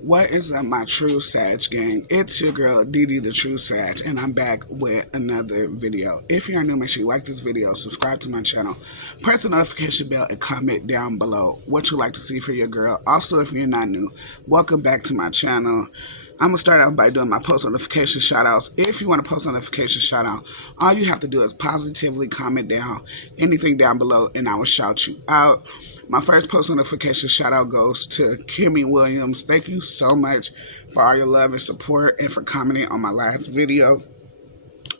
What is up, my True Sag gang? It's your girl, Dee the True Sag, and I'm back with another video. If you're new, make sure you like this video, subscribe to my channel, press the notification bell, and comment down below what you'd like to see for your girl. Also, if you're not new, welcome back to my channel. I'm going to start out by doing my post notification shout outs. If you want a post notification shout out, all you have to do is positively comment down anything down below and I will shout you out. My first post notification shout out goes to Kimmy Williams. Thank you so much for all your love and support and for commenting on my last video.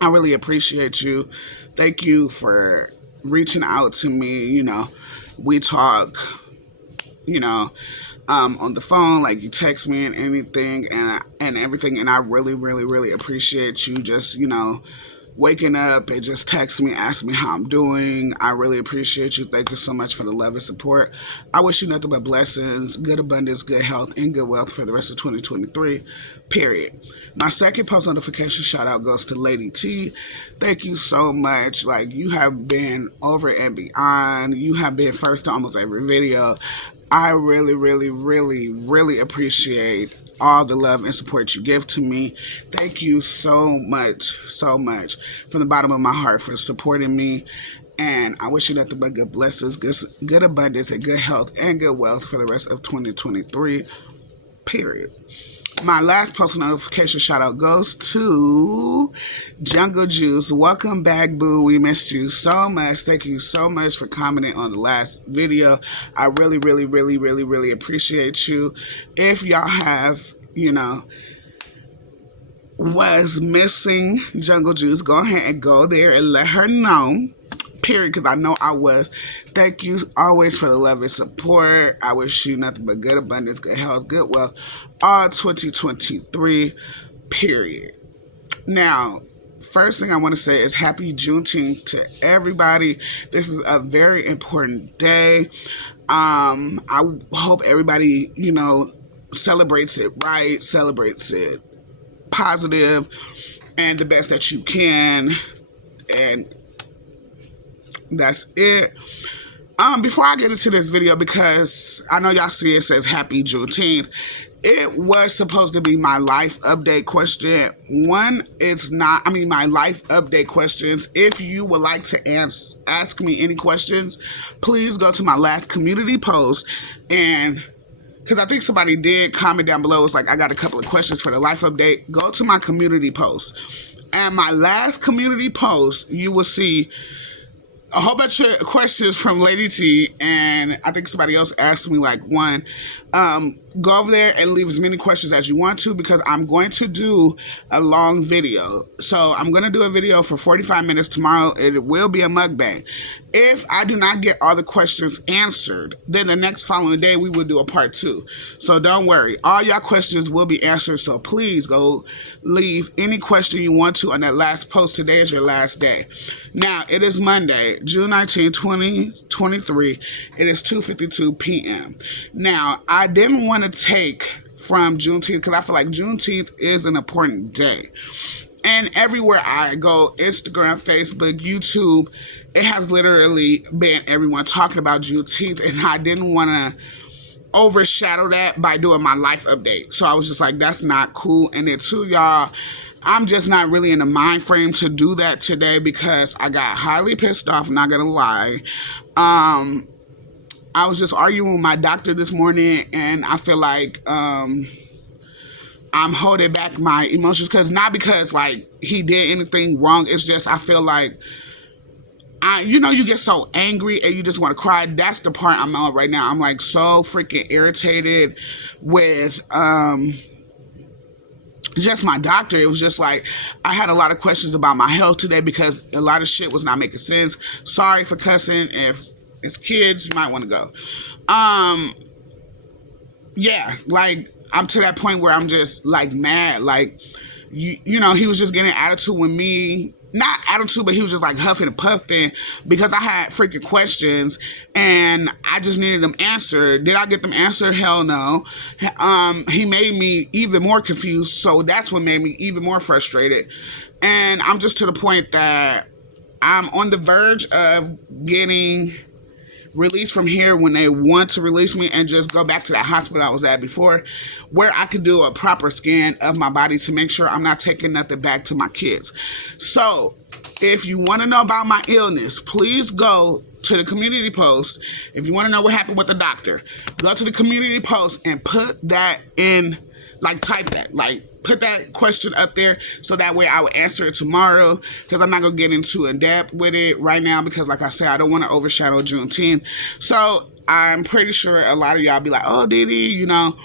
I really appreciate you. Thank you for reaching out to me. You know, we talk, on the phone, like you text me and anything and everything, and I really appreciate you just, waking up and just text me, ask me how I'm doing. I really appreciate you. Thank you so much for the love and support. I wish you nothing but blessings, good abundance, good health, and good wealth for the rest of 2023, period. My second post notification shout out goes to Lady T. Thank you so much. Like, you have been over and beyond. You have been first to almost every video. I really appreciate all the love and support you give to me. Thank you so much from the bottom of my heart for supporting me. And I wish you nothing but good blessings, good abundance, and good health and good wealth for the rest of 2023, period. My last post notification shout out goes to Jungle Juice. Welcome back, boo. We missed you so much. Thank you so much for commenting on the last video. I really appreciate you. If y'all have, was missing Jungle Juice, go ahead and go there and let her know. Period, because I know I was. Thank you always for the love and support. I wish you nothing but good abundance, good health, good wealth, all 2023, period. Now, first thing I want to say is happy Juneteenth to everybody. This is a very important day. I hope everybody, celebrates it right, celebrates it positive, and the best that you can. And that's it. Before I get into this video, because I know y'all see it says happy Juneteenth, it was supposed to be my life update question. My life update questions. If you would like to ask me any questions, please go to my last community post. And because I think somebody did comment down below, it's like, I got a couple of questions for the life update. Go to my community post. And my last community post, you will see a whole bunch of questions from Lady T, and I think somebody else asked me like one. Go over there and leave as many questions as you want to, because I'm going to do a long video. So I'm going to do a video for 45 minutes tomorrow. It will be a mukbang. If I do not get all the questions answered, then the next following day we will do a part 2. So don't worry. All y'all questions will be answered. So please go leave any question you want to on that last post. Today is your last day. Now, it is Monday, June 19, 2023. It is 2:52 p.m. Now, I didn't want to take from Juneteenth because I feel like Juneteenth is an important day. And everywhere I go, Instagram, Facebook, YouTube, it has literally been everyone talking about Juneteenth, and I didn't want to overshadow that by doing my life update. So I was just like, that's not cool. And then too, y'all, I'm just not really in the mind frame to do that today because I got highly pissed off, not gonna lie. I was just arguing with my doctor this morning, and I feel like I'm holding back my emotions, not because like he did anything wrong. It's just I feel like you get so angry and you just want to cry. That's the part I'm on right now. I'm like so freaking irritated with just my doctor. It was just like I had a lot of questions about my health today because a lot of shit was not making sense. Sorry for cussing. If it's kids, you might want to go. Yeah, like I'm to that point where I'm just like mad. Like he was just getting attitude with me. Not attitude, but he was just like huffing and puffing because I had freaking questions and I just needed them answered. Did I get them answered? Hell no. He made me even more confused, so that's what made me even more frustrated. And I'm just to the point that I'm on the verge of getting released from here when they want to release me and just go back to that hospital I was at before, where I could do a proper scan of my body to make sure I'm not taking nothing back to my kids. So if you want to know about my illness, please go to the community post. If you want to know what happened with the doctor, go to the community post and put that in, like type that, like put that question up there so that way I will answer it tomorrow, because I'm not going to get into in depth with it right now because like I said, I don't want to overshadow Juneteenth. So I'm pretty sure a lot of y'all be like, oh, Didi, you know,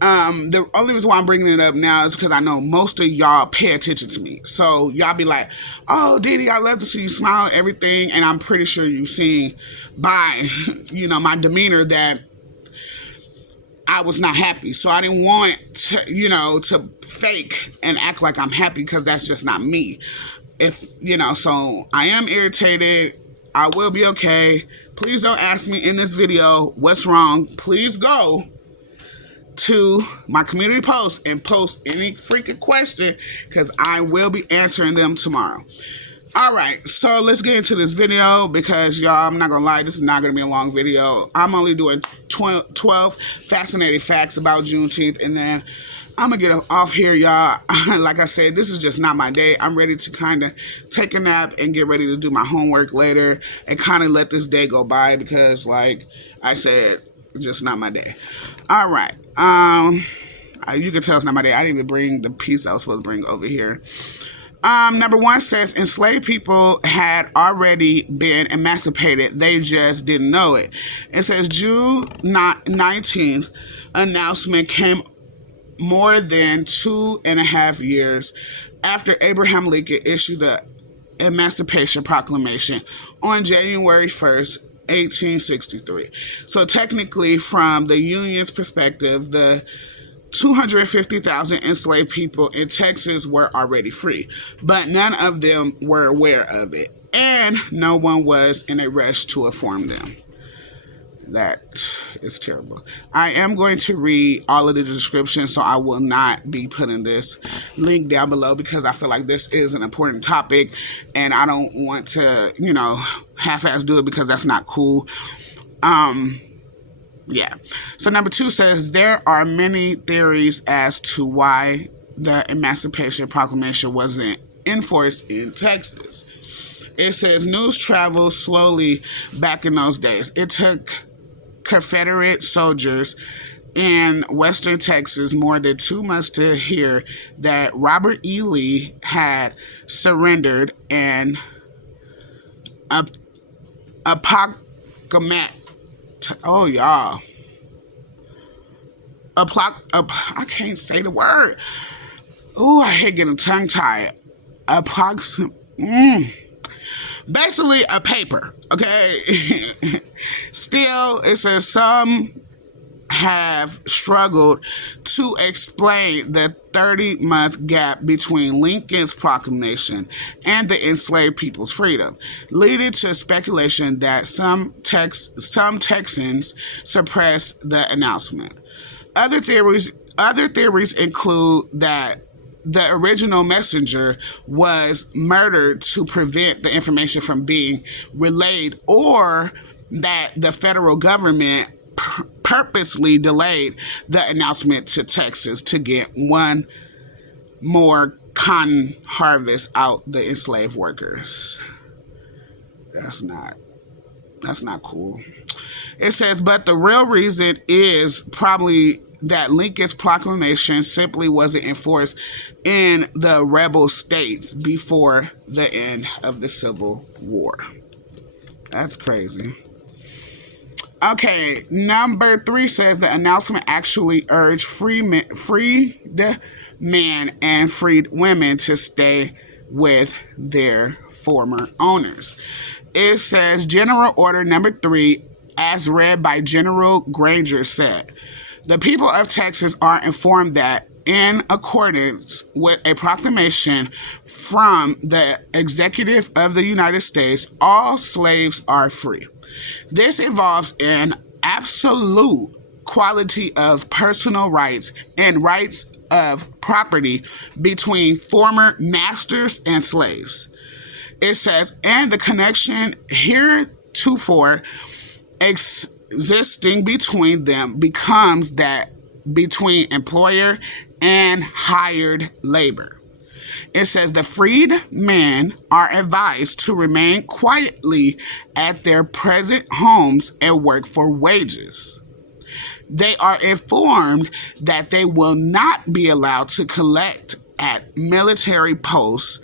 the only reason why I'm bringing it up now is because I know most of y'all pay attention to me. So y'all be like, oh, Didi, I love to see you smile and everything. And I'm pretty sure you seen by, you know, my demeanor that I was not happy. So I didn't want to, you know, to fake and act like I'm happy because that's just not me. If, you know, so I am irritated. I will be okay. Please don't ask me in this video what's wrong. Please go to my community post and post any freaking question because I will be answering them tomorrow. All right, so let's get into this video because y'all, I'm not gonna lie, this is not gonna be a long video. I'm only doing 12 fascinating facts about Juneteenth, and then I'm gonna get off here, y'all. Like I said, this is just not my day. I'm ready to kind of take a nap and get ready to do my homework later and kind of let this day go by because, like I said, it's just not my day. All right, you can tell it's not my day. I didn't even bring the piece I was supposed to bring over here. Number one says enslaved people had already been emancipated. They just didn't know it. It says June 19th announcement came more than 2.5 years after Abraham Lincoln issued the Emancipation Proclamation on January 1st, 1863. So technically, from the Union's perspective, the 250,000 enslaved people in Texas were already free, but none of them were aware of it, and no one was in a rush to inform them. That is terrible. I am going to read all of the description, so I will not be putting this link down below because I feel like this is an important topic, and I don't want to, you know, half-ass do it because that's not cool. Yeah. So number two says there are many theories as to why the Emancipation Proclamation wasn't enforced in Texas. It says news traveled slowly back in those days. It took Confederate soldiers in western Texas more than 2 months to hear that Robert E. Lee had surrendered and Appomattox. Oh, y'all. I can't say the word. Oh, I hate getting tongue-tied. Basically, a paper, okay? Still, it says some have struggled to explain the 30-month gap between Lincoln's proclamation and the enslaved people's freedom, leading to speculation that some Texans suppressed the announcement. Other theories include that the original messenger was murdered to prevent the information from being relayed, or that the federal government purposely delayed the announcement to Texas to get one more cotton harvest out the enslaved workers. That's not cool. It says, but the real reason is probably that Lincoln's proclamation simply wasn't enforced in the rebel states before the end of the Civil War. That's crazy. Okay, number 3 says the announcement actually urged freed men and freed women to stay with their former owners. It says General Order Number 3, as read by General Granger, said, the people of Texas are informed that in accordance with a proclamation from the Executive of the United States, all slaves are free. This involves an absolute equality of personal rights and rights of property between former masters and slaves. It says, and the connection heretofore existing between them becomes that between employer and hired labor. It says the freed men are advised to remain quietly at their present homes and work for wages. They are informed that they will not be allowed to collect at military posts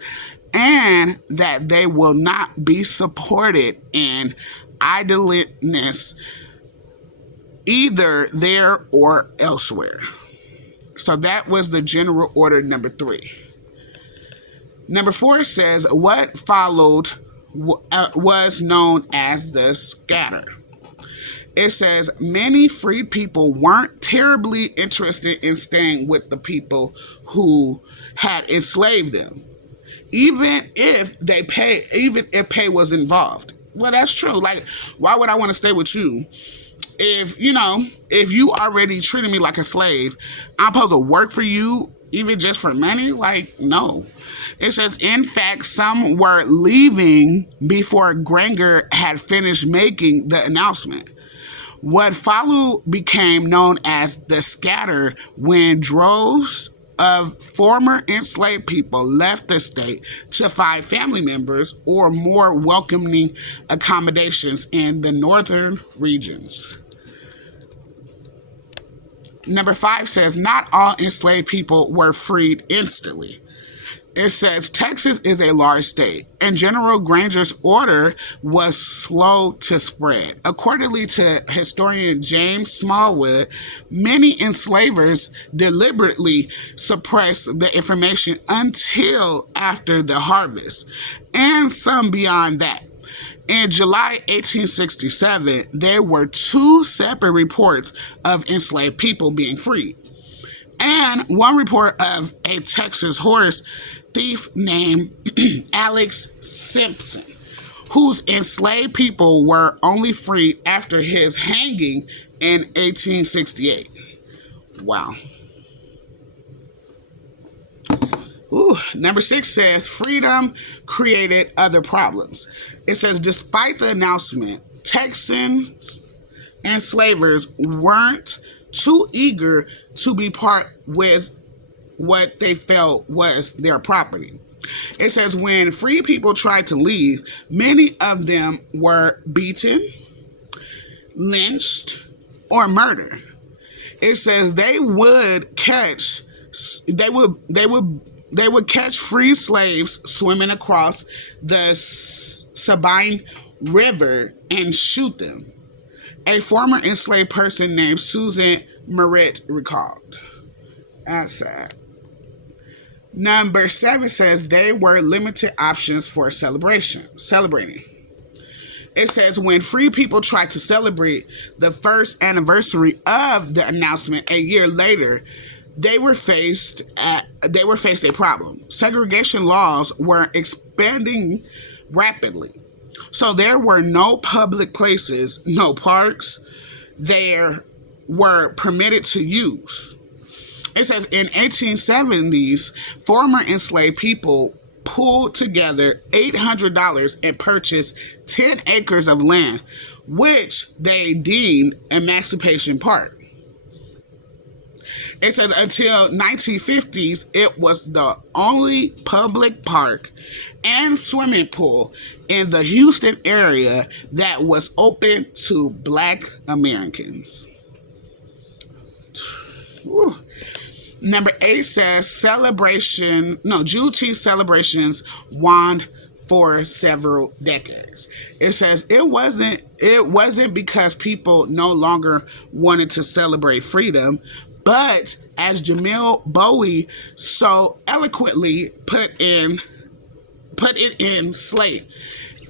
and that they will not be supported in idleness either there or elsewhere. So that was the general order number 3. Number 4 says what followed was known as the scatter. It says many freed people weren't terribly interested in staying with the people who had enslaved them, even if pay was involved. Well, that's true. Like, why would I want to stay with you if you already treated me like a slave? I'm supposed to work for you even just for money? Like, no. It says, in fact, some were leaving before Granger had finished making the announcement. What followed became known as the scatter when droves of former enslaved people left the state to find family members or more welcoming accommodations in the northern regions. Number 5 says not all enslaved people were freed instantly. It says Texas is a large state, and General Granger's order was slow to spread. According to historian James Smallwood, many enslavers deliberately suppressed the information until after the harvest, and some beyond that. In July 1867, there were 2 separate reports of enslaved people being freed, and one report of a Texas horse thief named Alex Simpson, whose enslaved people were only freed after his hanging in 1868. Wow. Number 6 says freedom created other problems. It says despite the announcement, Texans enslavers weren't too eager to be part with what they felt was their property. It says when free people tried to leave, many of them were beaten, lynched, or murdered. It says they would catch free slaves swimming across the Sabine River and shoot them. A former enslaved person named Susan Merritt recalled. That's sad. Number 7 says they were limited options for celebrating. It says when free people tried to celebrate the first anniversary of the announcement a year later, they were faced a problem. Segregation laws were expanding rapidly. So there were no public places, no parks there were permitted to use. It says in 1870s, former enslaved people pulled together $800 and purchased 10 acres of land, which they deemed Emancipation Park. It says until 1950s, it was the only public park and swimming pool in the Houston area that was open to Black Americans. Whew. Number 8 says Juneteenth celebrations waned for several decades. It says it wasn't because people no longer wanted to celebrate freedom, but as Jamil Bowie so eloquently put it in Slate,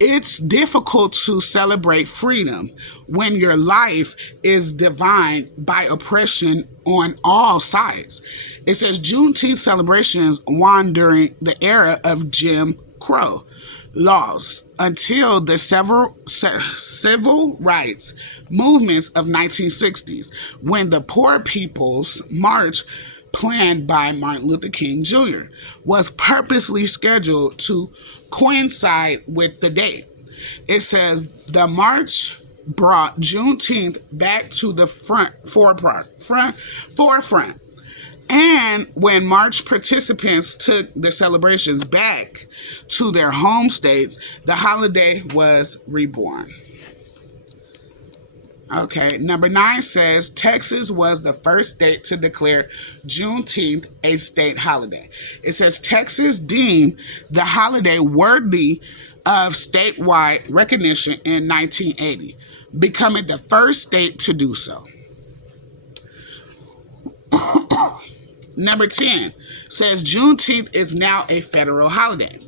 it's difficult to celebrate freedom when your life is defined by oppression on all sides. It says Juneteenth celebrations won during the era of Jim Crow laws until the civil rights movements of 1960s, when the Poor People's March, planned by Martin Luther King Jr., was purposely scheduled to coincide with the date. It says the march brought Juneteenth back to the forefront. And when March participants took the celebrations back to their home states, the holiday was reborn. Okay, number 9 says Texas was the first state to declare Juneteenth a state holiday. It says Texas deemed the holiday worthy of statewide recognition in 1980, becoming the first state to do so. Number 10 says Juneteenth is now a federal holiday.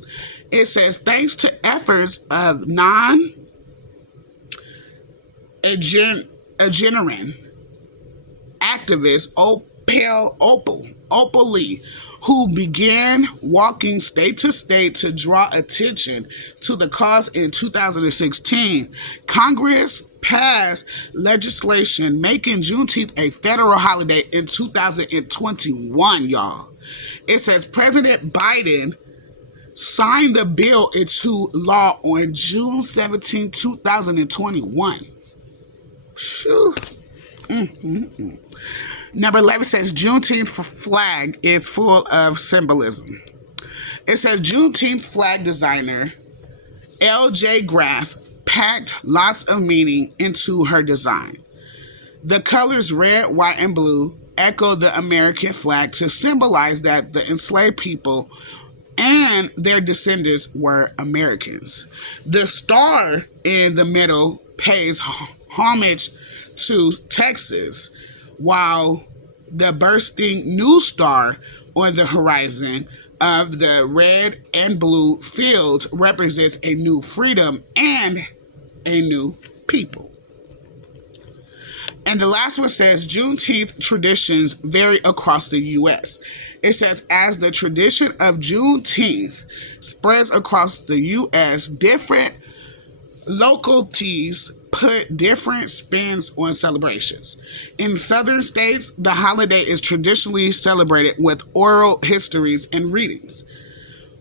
It says thanks to efforts of non-agenarian activist Opal Lee, who began walking state to state to draw attention to the cause in 2016, Congress passed legislation making Juneteenth a federal holiday in 2021, y'all. It says President Biden signed the bill into law on June 17, 2021. Phew. Number 11 says Juneteenth flag is full of symbolism. It says Juneteenth flag designer L.J. Graff packed lots of meaning into her design. The colors red, white, and blue echo the American flag to symbolize that the enslaved people and their descendants were Americans. The star in the middle pays homage to Texas, while the bursting new star on the horizon of the red and blue fields represents a new freedom and a new people. And the last one says Juneteenth traditions vary across the U.S. It says as the tradition of Juneteenth spreads across the U.S., different localities put different spins on celebrations. In southern states, the holiday is traditionally celebrated with oral histories and readings,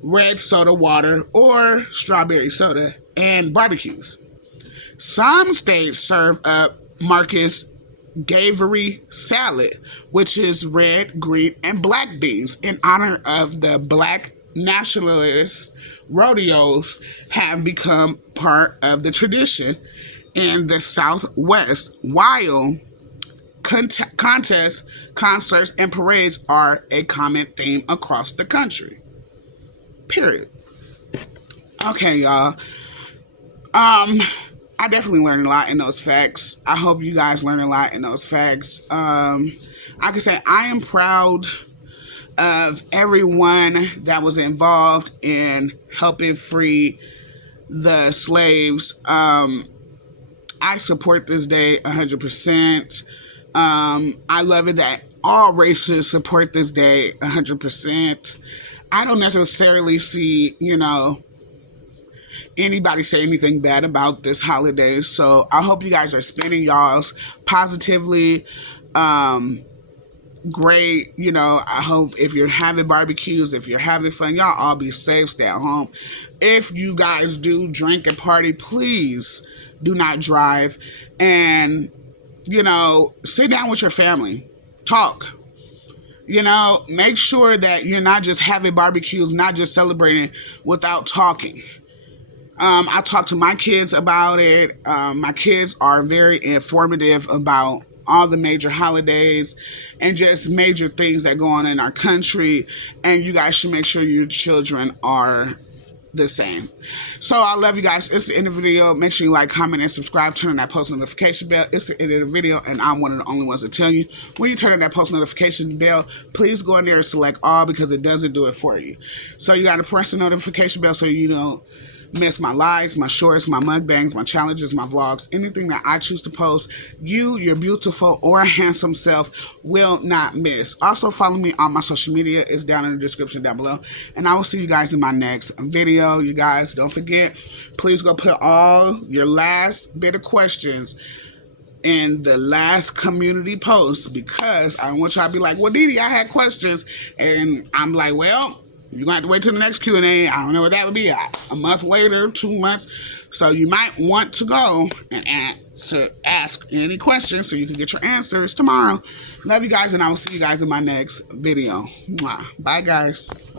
red soda water or strawberry soda, and barbecues. Some states serve up Marcus Gavory salad, which is red, green, and black beans in honor of the black nationalist rodeos have become part of the tradition in the Southwest, while contests, concerts, and parades are a common theme across the country. Period. Okay, y'all. I definitely learned a lot in those facts. I hope you guys learned a lot in those facts. I can say I am proud of everyone that was involved in helping free the slaves. I support this day 100%. I love it that all races support this day 100%. I don't necessarily see, anybody say anything bad about this holiday. So I hope you guys are spending y'all's positively. Great. I hope if you're having barbecues, if you're having fun, y'all all be safe, stay at home. If you guys do drink and party, please do not drive. And, sit down with your family. Talk. Make sure that you're not just having barbecues, not just celebrating without talking. I talk to my kids about it. My kids are very informative about all the major holidays and just major things that go on in our country. And you guys should make sure your children are the same. So I love you guys. It's the end of the video. Make sure you like, comment, and subscribe. Turn on that post notification bell. It's the end of the video, and I'm one of the only ones to tell you when you turn on that post notification bell, please go in there and select all, because it doesn't do it for you. So you got to press the notification bell so you don't miss my lives, my shorts, my mukbangs, my challenges, my vlogs, anything that I choose to post. You, your beautiful or handsome self will not miss. Also, follow me on my social media. It's down in the description down below. And I will see you guys in my next video. You guys, don't forget, please go put all your last bit of questions in the last community post, because I want y'all to be like, well, Didi, I had questions. And I'm like, well, you're going to have to wait till the next Q&A. I don't know what that would be. A month later, 2 months. So you might want to go and ask to ask any questions so you can get your answers tomorrow. Love you guys, and I will see you guys in my next video. Mwah. Bye, guys.